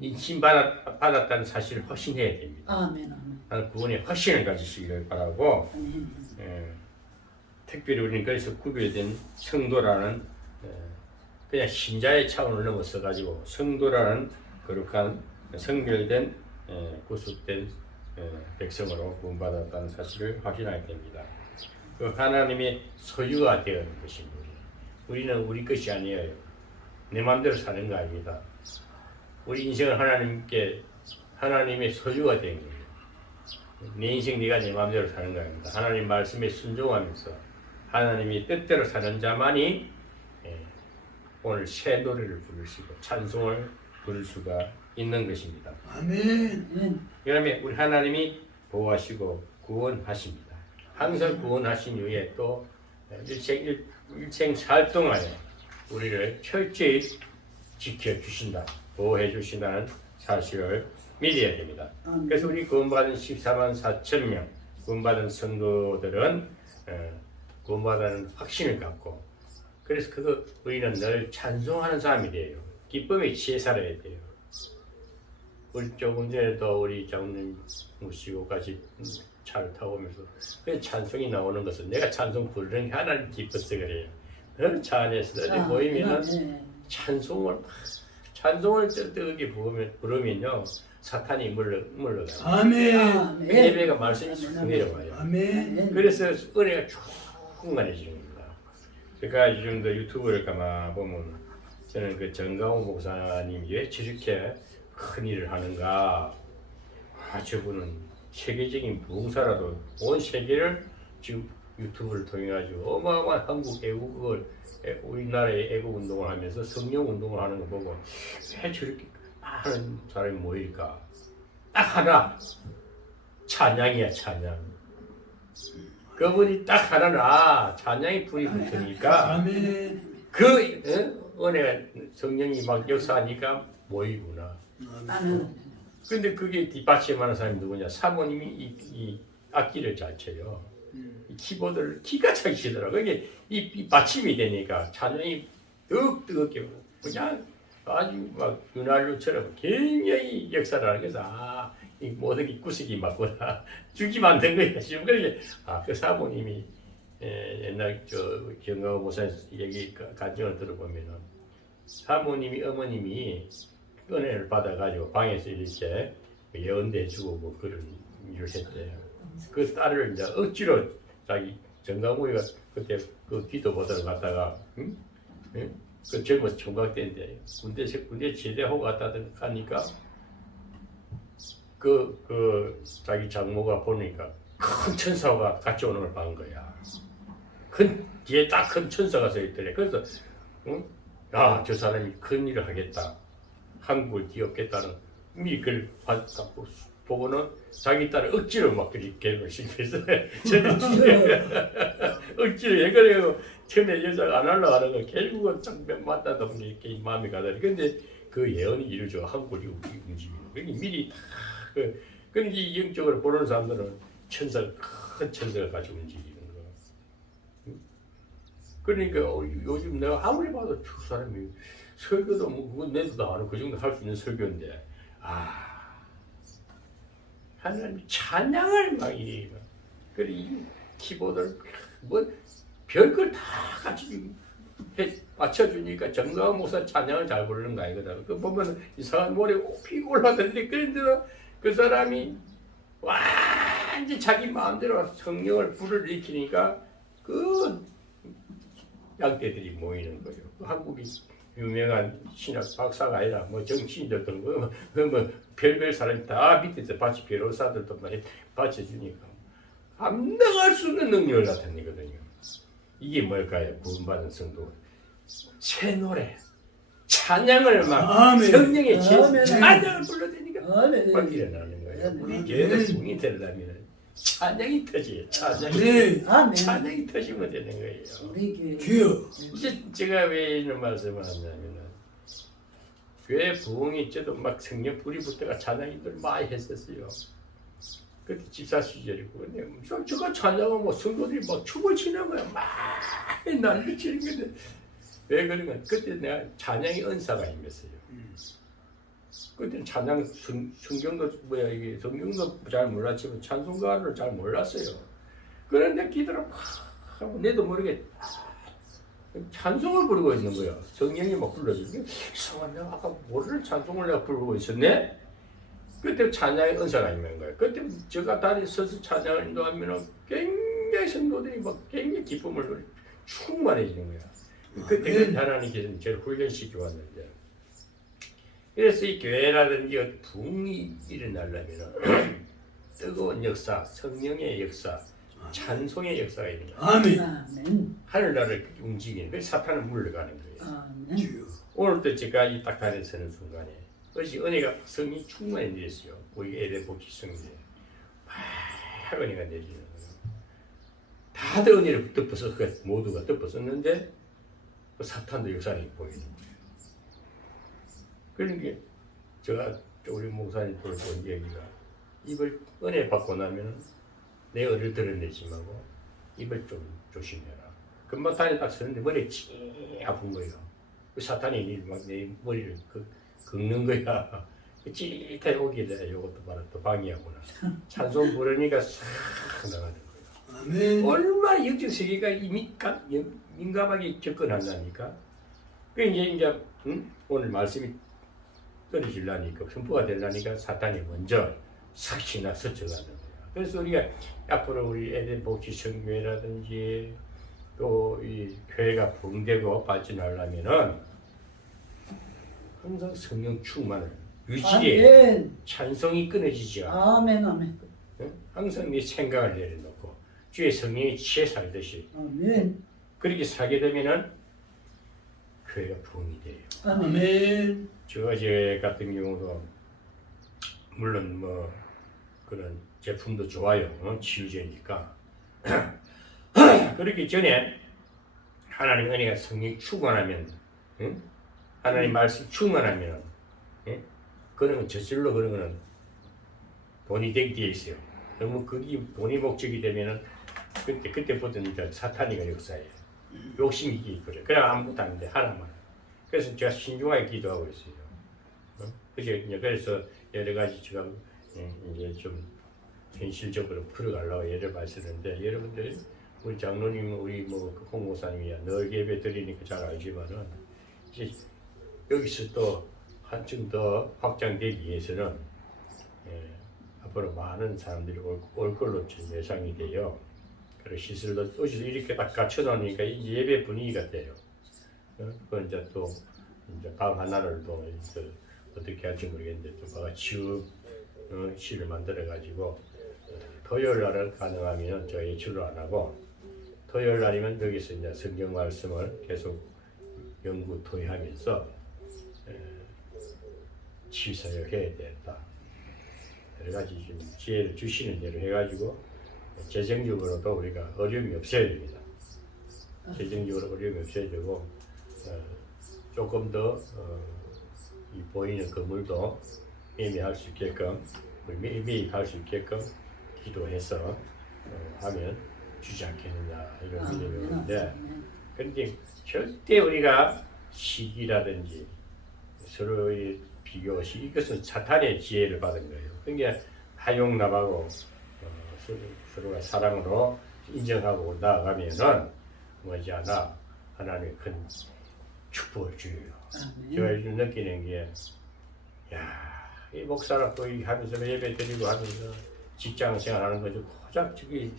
인심 받았다는 사실을 확신해야 됩니다. 아멘. 아멘. 구원의 확신을 가지시길 바라고 아멘. 특별히 우리는 그래서 구별된 성도라는 그냥 신자의 차원을 넘어서 가지고 성도라는 거룩한 성별된 구속된 백성으로 구원받았다는 사실을 확신하게 됩니다. 그 하나님의 소유가 되는 것입니다. 우리는 우리 것이 아니에요. 내 마음대로 사는 거 아닙니다. 우리 인생은 하나님의 소유가 된 거예요. 내 인생 네가 내 마음대로 사는 거 아닙니다. 하나님 말씀에 순종하면서 하나님이 뜻대로 사는 자만이 오늘 새 노래를 부르시고 찬송을 부를 수가 있는 것입니다. 아멘. 그러면 우리 하나님이 보호하시고 구원하십니다. 항상 구원하신 이후에 또 일생 살 동안에 우리를 철저히 지켜주신다, 보호해주신다는 사실을 믿어야 됩니다. 그래서 우리 구원받은 14만 4천 명 구원받은 성도들은 구원받은 확신을 갖고 그래서 우리는 늘 찬송하는 사람이 돼요. 기쁨에 취해 살아야 돼요. 우리 조금 전에도 우리 장로님 모시고 같이 차를 타고 오면서 그 찬송이 나오는 것은 내가 찬송 부르는 게 하나님 기뻐서 그래요. 늘 차 안에서 어디 모이면은 찬송을 뜨겁게 부르면요 사탄이 물러가요. 아멘. 예배가 말씀이 쭉 내려와요. 아멘. 그래서 은혜가 충만해지는 겁니다. 제가 요즘도 유튜브를 가만 보면 저는 그 정강호 목사님이 왜 저렇게 큰 일을 하는가. 저분은 세계적인 부흥사라도 온 세계를 지금 유튜브를 통해 가지고 어마어마한 한국 애국을 우리나라의 애국 운동을 하면서 성령 운동을 하는 거 보고 왜 저렇게 많은 사람이 모일까? 딱 하나 찬양이야 찬양. 그분이 딱 하나 찬양이 불이 붙으니까 아멘. 그 은혜 성령이 막 역사하니까 모이구나. 아멘. 근데 그게 뒷받침하는 사람이 누구냐? 사모님이 이 악기를 잘 쳐요. 이 키보드를 기가 차게 치더라고. 이게 이 받침이 되니까 찬양이 뜨겁게 그냥 아주 막 윤활유처럼 굉장히 역사를 하는 거서 이 모든 게 구석이 맞구나. 죽이 만든 거야. 지금 그렇게 그 사모님이 옛날 경강호 목사님 얘기 가정을 들어보면은 사모님이 어머님이 은혜를 받아가지고 방에서 이렇게 예언대 주고 뭐 그런 일을 했대요. 그 딸을 이제 억지로 자기 정강호가 그때 그 기도 보다를 갔다가 그 젊어서 총각 때인데 군대 제대하고 갔다 가니까 그 자기 장모가 보니까 큰 천사가 같이 오는 걸 본 거야. 뒤에 딱 큰 천사가 서 있더래. 그래서 저 사람이 큰 일을 하겠다. 한국을 뒤엎겠다는 미리 그걸 보고는 자기 딸을 억지로 막 그렇게 개를 시켜서 저는 억지로 해그래고 처음에 여자가 안 하려고 하는 거 결국은 딱 맞다다 보니 이렇게 마음이 가더니 근데 그 예언이 이루어져 한국이 움직이는 그게 미리 다 그러니까 이 영적으로 보는 사람들은 큰 천사가 같이 움직이는 거. 그러니까 요즘 내가 아무리 봐도 저 사람이 설교도 뭐 그건 내도 다 아는 그 정도 할 수 있는 설교인데 하나님 찬양을 막 이래 그래 이 키보드를 뭐 별걸 다 같이 맞춰주니까 정강한 목사 찬양을 잘 부르는 거 아니거든. 그 보면 이상한 노래 피고 올라가는데 그런데 그 사람이 완전 자기 마음대로 성령을 불러일으키니까 그 양떼들이 모이는 거예요. 한국이 유명한 신학 박사가 아니라 뭐 정치인들도 뭐 별별 사람이 다 밑에서 같이 변호사들도 많이 받쳐주니까 감당할 수 없는 능력을 나타내거든요. 이게 뭘까요? 구원받은 성도 새 노래 찬양을 막 성령의 찬양을 불러대니까 막 일어나는 거예요. 우리 교회도 붕이 되려면 찬양이 터져요. 찬양이 터지면 되는 거예요. 우리 주여. 이제 제가 왜 이런 말씀을 하냐면 교회 부흥이 저도 막 성령 불이 붙 때가 찬양이들 많이 했었어요. 그때 집사 시절이고 근데 저거 찬양하면 뭐 성도들이 막 춤을 추는 거야. 막 난리 치는 건데 왜 그런가? 그때 내가 찬양의 은사가 임했어요. 그때 찬양 성경도 뭐야 이게 성경도 잘 몰랐지만 찬송가를 잘 몰랐어요. 그런데 기도를 막 하고 내도 모르게 찬송을 부르고 있는 거야. 성령이 막 불러주고 이상한 내가 아까 모르는 찬송을 내가 부르고 있었네. 그때 찬양의 은사가 있는 거예요. 그때 제가 다리 서서 찬양을 인도하면 굉장히 성도들이 막 굉장히 기쁨을 충만해지는 거야. 그때 하나님께서 저를 훈련시켜 왔는데 그래서 이 교회라든지 부흥이 일어나려면 뜨거운 역사, 성령의 역사, 찬송의 역사가 있는 거예요. 아멘. 하늘나라를 움직이는 거예요. 사탄은 물러가는 거예요. 주여. 오늘도 제가 이 딱 다리에 서는 순간에 어찌 은혜가 성이 충만히 내렸어요. 우리 에덴 복지 성인데 막 은혜가 내리는 거예요. 다들 은혜를 덮어서 모두가 덮어섰는데 사탄도 역사를 보이는 거예요. 그러니까 제가 우리 목사님 볼 본 얘기가 입을 은혜 받고 나면 내 어를 드러내지 말고 입을 좀 조심해라. 금방 다리 딱 서는데 머리가 찌 아픈 거예요. 그 사탄이 막 내 머리를 긁는 거야. 찌릿하게 오길래 이것도 봐라 또 방해하구나. 찬송 부르니까 싹 나가는 거예요. 아멘. 얼마나 영적 세계가 민감하게 접근한다니까. 그 이제 오늘 말씀이 떨어지려니까 선포가 되려니까 사탄이 먼저 삭시나 스쳐가는 거야. 그래서 우리가 앞으로 우리 에덴 복지 성교회라든지 또 이 교회가 붕대고 발전하려면은 항상 성령 충만을 유지해 찬송이 끊어지지 않아. 아멘 아멘. 항상 네 생각을 내려놓고 주의 성령에 취해 살듯이 아멘. 그렇게 살게 되면은 교회가 부흥이 돼요. 아멘. 저 같은 경우도 물론 뭐 그런 제품도 좋아요. 치유제니까. 그렇기 전에 하나님 은혜가 성령 충만하면, 하나님 말씀 충만하면, 그런 건 저절로 그런 거는 돈이 되게 돼 있어요. 너무 그게 돈이 목적이 되면은 그때부터는 이제 사탄이가 역사해요. 욕심이 있거든. 그냥 아무것도 아닌데 하나만. 그래서 제가 신중하게 기도하고 있어요. 그래서 여러 가지 제가 이제 좀 현실적으로 풀어가려고 예를 말씀드렸는데 여러분들 우리 장로님 우리 뭐 홍 목사님이야 늘 예배 드리니까 잘 알지만은 이제 여기서 또 한층 더 확장되기 위해서는 앞으로 많은 사람들이 올 걸로 지금 예상이 돼요. 그래서 시설도 어디서 이렇게 딱 갖춰놓으니까 이 예배 분위기가 돼요. 그건 이제 또 이제 방 하나를 또 어떻게 할지 모르겠는데 또 제가 치유실을 만들어 가지고 토요일 날은 가능하면 저 예출을 안 하고 토요일 날이면 여기서 이제 성경 말씀을 계속 연구 토의하면서 치사해야 된다. 여러 가지 좀 지혜를 주시는 대로 해가지고 재정적으로도 우리가 어려움이 없어야 됩니다. 재정적으로 어려움이 없어야 되고 조금 더 이 보이는 건물도 매매할 수 있게끔 매입할 수 있게끔 기도해서 하면 주지 않겠느냐 이런 믿음이 오는데 그런데 절대 우리가 시기라든지 서로의 비교시 이것은 사탄의 지혜를 받은 거예요. 그러니까 하용납하고 서로가 사랑으로 인정하고 나아가면은 머지않아 하나님의 큰 축복을 주요. 제가 요즘 느끼는 게, 야, 이 목사라고 하면서 예배 드리고 하면서 직장 생활하는 거죠. 고작 저기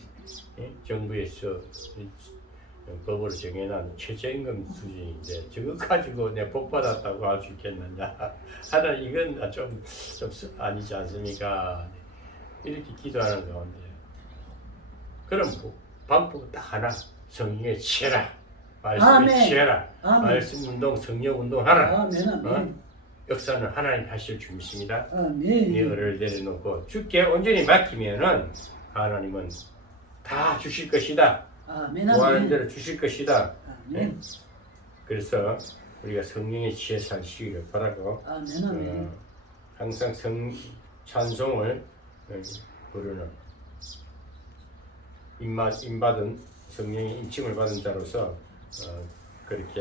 정부에서 법으로 정해놓은 최저임금 수준인데 저거 가지고 내 복 받았다고 할 수 있겠느냐? 하나님 이건 좀 아니지 않습니까? 이렇게 기도하는 가운데 그럼 방법 딱 하나 성령에 취해라. 말씀에 취해라. 말씀 운동, 성령 운동 하라. 역사는 하나님 하실 줄 믿습니다. 네 의를 내려놓고 주께 온전히 맡기면은 하나님은 다 주실 것이다. 구하는 대로 주실 것이다. 그래서 우리가 성령에 취해 사시기를 바라고 항상 찬송을 부르는 임받은 성령의 인침을 받은 자로서 그렇게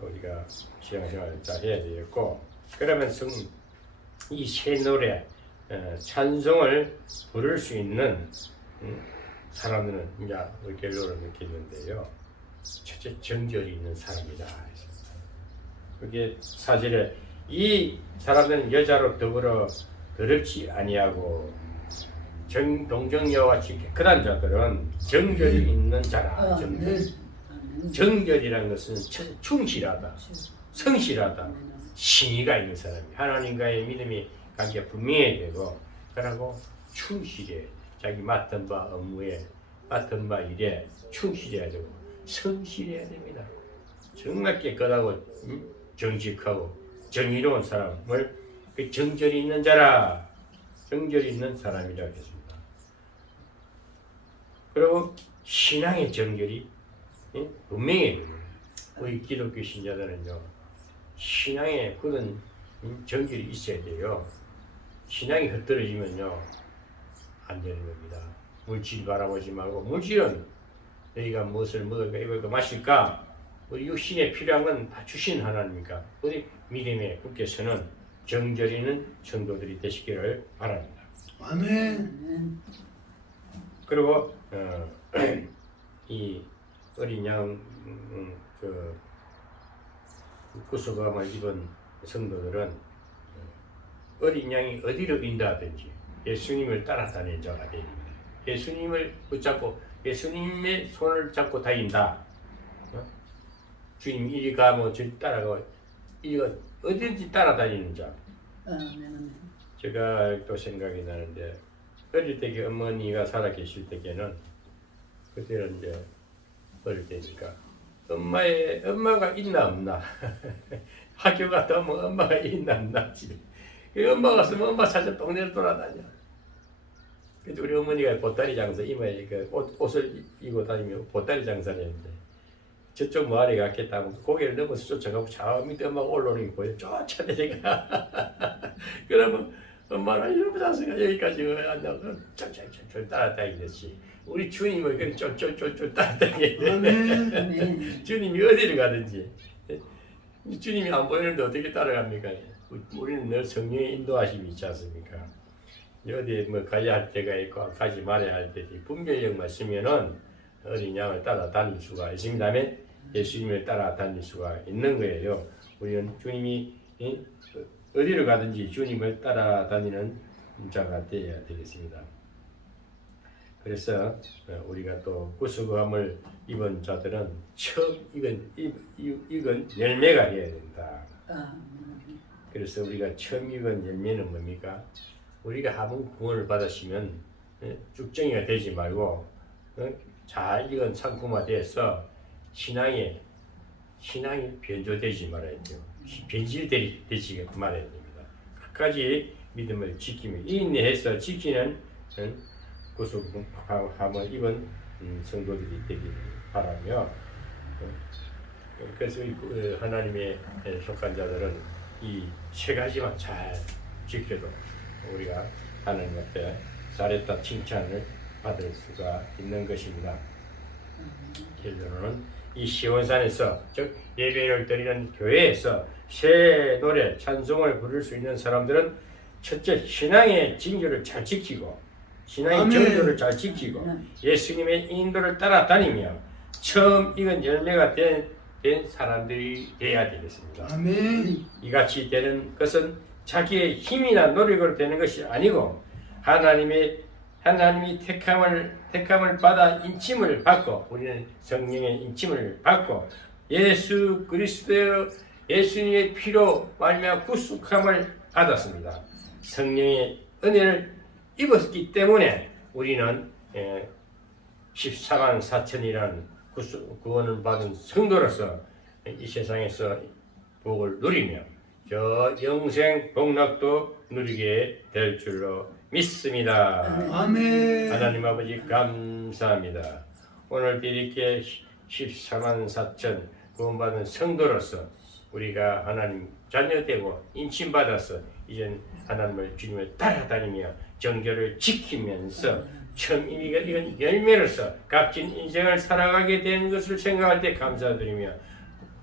우리가 신앙생활을 잘 해야 되겠고 그러면 이 새 노래 찬송을 부를 수 있는 사람들은 이제 우리 결론을 느끼는데요. 첫째 정절이 있는 사람이다. 그게 사실에 이 사람들은 여자로 더불어 더럽지 아니하고 동정녀와 깨끗한 자들은 정절이 있는 자라. 정결이라는 것은 충실하다, 성실하다, 신의가 있는 사람이 하나님과의 믿음이 관계가 분명해야 되고 그러고 충실해 자기 맡은 바 업무에 맡은 바 일에 충실해야 되고 성실해야 됩니다. 정말 깨끗하고 정직하고 정의로운 사람을 그 정절이 있는 자라 정절이 있는 사람이라고 했습니다. 그리고 신앙의 정결이 분명히 우리 기독교 신자들은요 신앙에 굳은 정결이 있어야 돼요. 신앙이 흩어지면요 안 되는 겁니다. 물질 바라보지 말고 물질은 너희가 무엇을 먹을까 입을까 마실까 우리 육신에 필요한 건 다 주신 하나님이니까 우리 믿음에 굳게 서는 정결 있는 성도들이 되시기를 바랍니다. 아멘. 그리고 이 어린 양 구속함을 입은 성도들은 어린 양이 어디로 인도하든지 예수님을 따라다니는 자가 됩니다. 예수님을 붙잡고 예수님의 손을 잡고 다닌다. 주님 이리 가면 저리 따라가고 이거 어딘지 따라다니는 자. 제가 또 생각이 나는데 어릴 때 어머니가 살아계실 때에는 그때는 이제 어릴 때니까 엄마가 있나 없나 학교 갔다 오면 엄마가 있나 없나 집에 엄마가 없으면 엄마 찾아 동네를 돌아다녀. 그래서 우리 어머니가 보따리 장사 이마에 옷을 입고 다니며 보따리 장사를 했는데 저쪽 마을에 갔겠다 하면 고개를 넘어서 쫓아가고 저 밑에 엄마가 올라오는 게 보여. 쫓아내가 그러면 엄마는 이러면서 왔으니까 여기까지 앉아서 쫄쫄쫄쫄 따라다니듯이 우리 주님을 그냥 쫄쫄쫄쫄 따라다니는데 주님이 어디를 가든지 주님이 안 보이는데 어떻게 따라갑니까? 우리는 늘 성령의 인도하심이 있지 않습니까? 어디 뭐 가야 할 때가 있고 가지 말아야 할 때도 분별력만 쓰면은 어린 양을 따라다닐 수가 있습니다만 예수님을 따라다닐 수가 있는 거예요. 우리는 주님이 어디로 가든지 주님을 따라다니는 자가 되어야 되겠습니다. 그래서 우리가 또 구속함을 입은 자들은 처음 익은 열매가 되어야 된다. 그래서 우리가 처음 익은 열매는 뭡니까? 우리가 한번 구원을 받으시면 쭉정이가 되지 말고 잘 익은 상품화 돼서 신앙이 변조되지 말아야 돼요. 변질되지 말아야 됩니다. 끝까지 믿음을 지키며 인내해서 지키는 구속함을 입은 성도들이 되기를 바라며 그래서 하나님의 속한 자들은 이 세 가지만 잘 지켜도 우리가 하나님 앞에 잘했다 칭찬을 받을 수가 있는 것입니다. 예를 들어는 이 시온산에서 즉 예배를 드리는 교회에서 새 노래 찬송을 부를 수 있는 사람들은 첫째 신앙의 징조를 잘 지키고 신앙의 아멘. 정도를 잘 지키고 예수님의 인도를 따라다니며 처음 익은 열매가 된 사람들이 되어야 되겠습니다. 아멘. 이같이 되는 것은 자기의 힘이나 노력으로 되는 것이 아니고 하나님이 택함을 받아 인침을 받고 우리는 성령의 인침을 받고 예수 그리스도의 예수님의 피로 말미암아 구속함을 받았습니다. 성령의 은혜를 입었기 때문에 우리는 14만 4천이라는 구원을 받은 성도로서 이 세상에서 복을 누리며 저 영생 복락도 누리게 될 줄로 믿습니다. 아멘. 하나님 아버지 감사합니다. 오늘 이렇게 14만 4천 구원받은 성도로서 우리가 하나님 자녀되고 인침받아서 이젠 하나님을 주님을 따라다니며 정결을 지키면서 처음 이건 열매로서 값진 인생을 살아가게 된 것을 생각할 때 감사드리며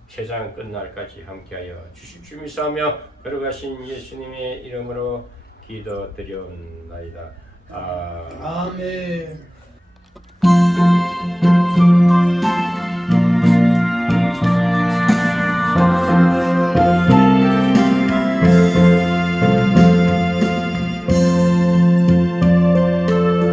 세상 끝날까지 함께하여 주십시오며 걸어가신 예수님의 이름으로 기도드리옵나이다. 아멘.